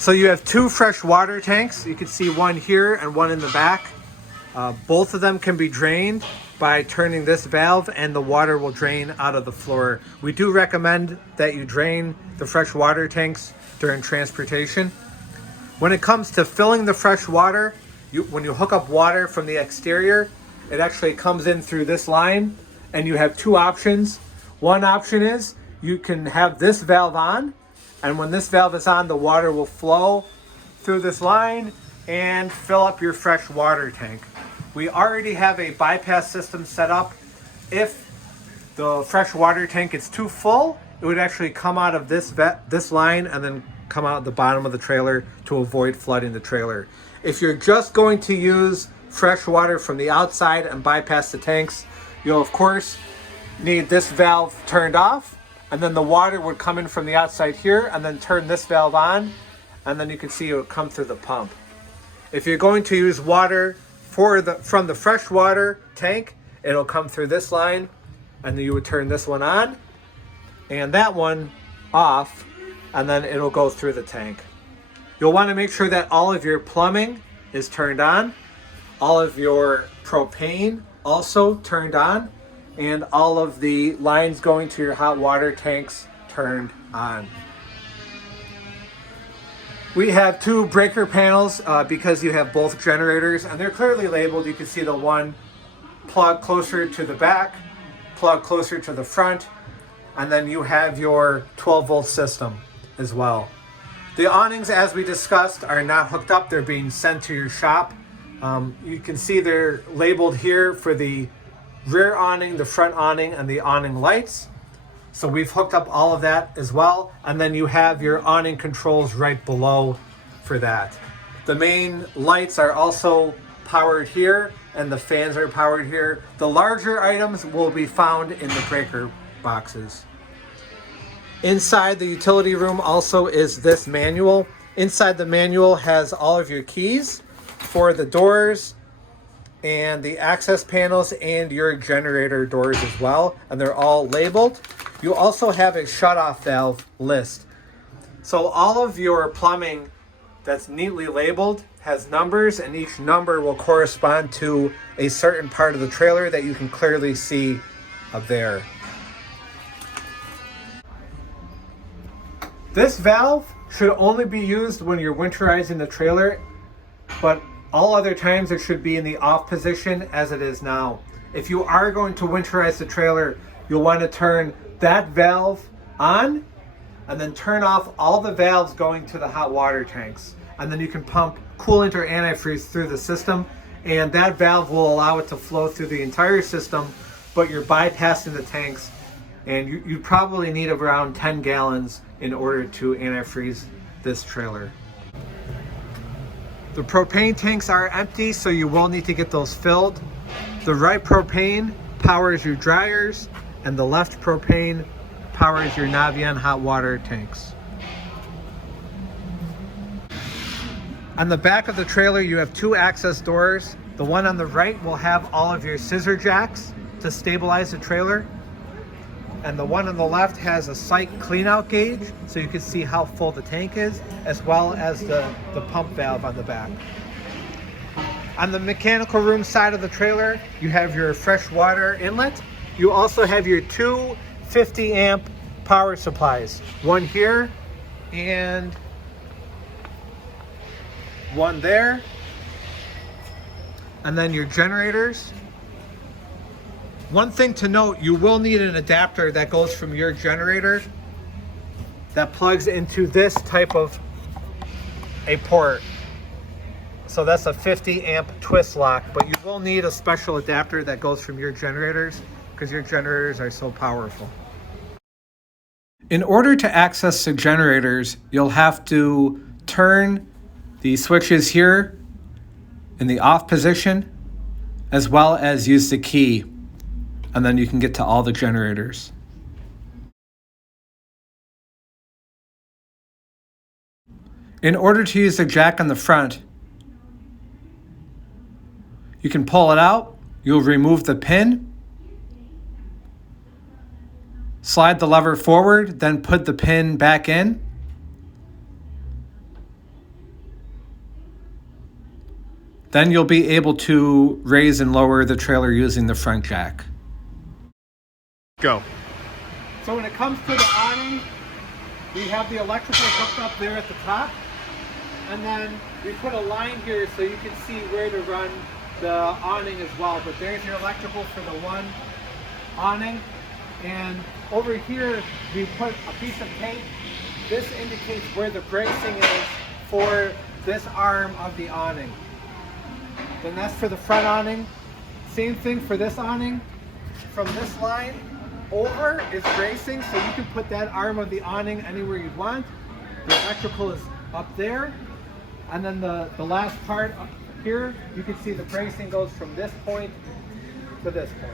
So you have two fresh water tanks. You can see one here and one in the back. Both of them can be drained by turning this valve, and the water will drain out of the floor. We do recommend that you drain the fresh water tanks during transportation. When it comes to filling the fresh water, when you hook up water from the exterior, it actually comes in through this line, and you have two options. One option is you can have this valve on, and when this valve is on, the water will flow through this line and fill up your fresh water tank. We already have a bypass system set up. If the fresh water tank is too full, it would actually come out of this line and then come out the bottom of the trailer to avoid flooding the trailer. If you're just going to use fresh water from the outside and bypass the tanks, you'll of course need this valve turned off, and then the water would come in from the outside here and then turn this valve on, and then you can see it would come through the pump. If you're going to use water from the fresh water tank, it'll come through this line, and then you would turn this one on and that one off, and then it'll go through the tank. You'll want to make sure that all of your plumbing is turned on, all of your propane also turned on, and all of the lines going to your hot water tanks turned on. We have two breaker panels because you have both generators, and they're clearly labeled. You can see the one plug closer to the back, plug closer to the front, and then you have your 12-volt system as well. The awnings, as we discussed, are not hooked up. They're being sent to your shop. You can see they're labeled here for the rear awning, the front awning, and the awning lights. So we've hooked up all of that as well. And then you have your awning controls right below for that. The main lights are also powered here, and the fans are powered here. The larger items will be found in the breaker boxes. Inside the utility room also is this manual. Inside the manual has all of your keys for the doors and the access panels and your generator doors as well, and they're all labeled. You also have a shutoff valve list. So all of your plumbing that's neatly labeled has numbers, and each number will correspond to a certain part of the trailer that you can clearly see up there. This valve should only be used when you're winterizing the trailer, but all other times it should be in the off position as it is now. If you are going to winterize the trailer, you'll want to turn that valve on and then turn off all the valves going to the hot water tanks. And then you can pump coolant or antifreeze through the system, and that valve will allow it to flow through the entire system, but you're bypassing the tanks, and you probably need around 10 gallons in order to antifreeze this trailer. The propane tanks are empty, so you will need to get those filled. The right propane powers your dryers, and the left propane powers your Navion hot water tanks. On the back of the trailer, you have two access doors. The one on the right will have all of your scissor jacks to stabilize the trailer. And the one on the left has a site cleanout gauge, so you can see how full the tank is, as well as the pump valve on the back. On the mechanical room side of the trailer, you have your fresh water inlet. You also have your two 50 amp power supplies, one here and one there. And then your generators. One thing to note, you will need an adapter that goes from your generator that plugs into this type of a port. So that's a 50 amp twist lock, but you will need a special adapter that goes from your generators because your generators are so powerful. In order to access the generators, you'll have to turn the switches here in the off position, as well as use the key, and then you can get to all the generators. In order to use the jack on the front, you can pull it out, you'll remove the pin, slide the lever forward, then put the pin back in. Then you'll be able to raise and lower the trailer using the front jack. Go. So when it comes to the awning, we have the electrical hooked up there at the top. And then we put a line here so you can see where to run the awning as well. But there's your electrical for the one awning. And over here, we put a piece of tape. This indicates where the bracing is for this arm of the awning. Then that's for the front awning. Same thing for this awning. From this line over is bracing, so you can put that arm of the awning anywhere you want. The electrical is up there. And then the last part up here, you can see the bracing goes from this point to this point.